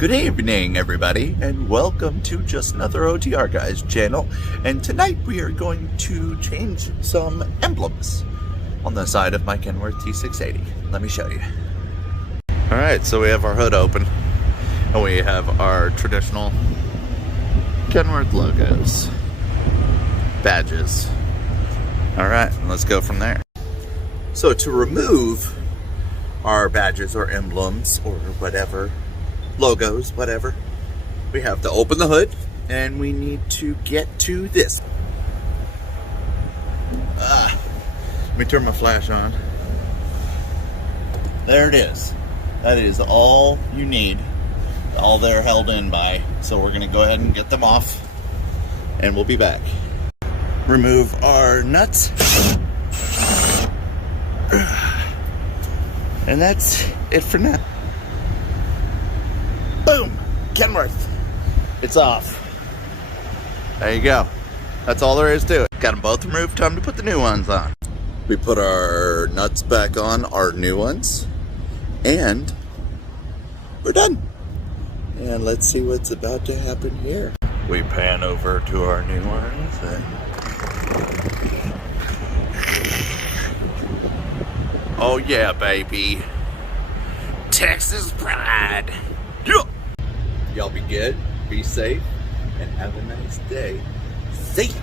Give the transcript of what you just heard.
Good evening, everybody, and welcome to Just Another OTR Guys channel. And tonight we are going to change some emblems on the side of my Kenworth t680. Let me show you. Alright, so we have our hood open, and we have our traditional Kenworth logos, badges. Alright, let's go from there. So to remove our badges or emblems or whatever, logos, whatever, we have to open the hood and we need to get to this. Let me turn my flash on. There it is. That is all you need. All they're held in by. So we're going to go ahead and get them off and we'll be back. Remove our nuts. And that's it for now. Boom! Kenworth. It's off. There you go. That's all there is to it. Got them both removed. Time to put the new ones on. We put our nuts back on, our new ones, and we're done. And let's see what's about to happen here. We pan over to our new ones. Oh yeah, baby. Texas pride. Yeah. Y'all be good, be safe, and have a nice day. See ya.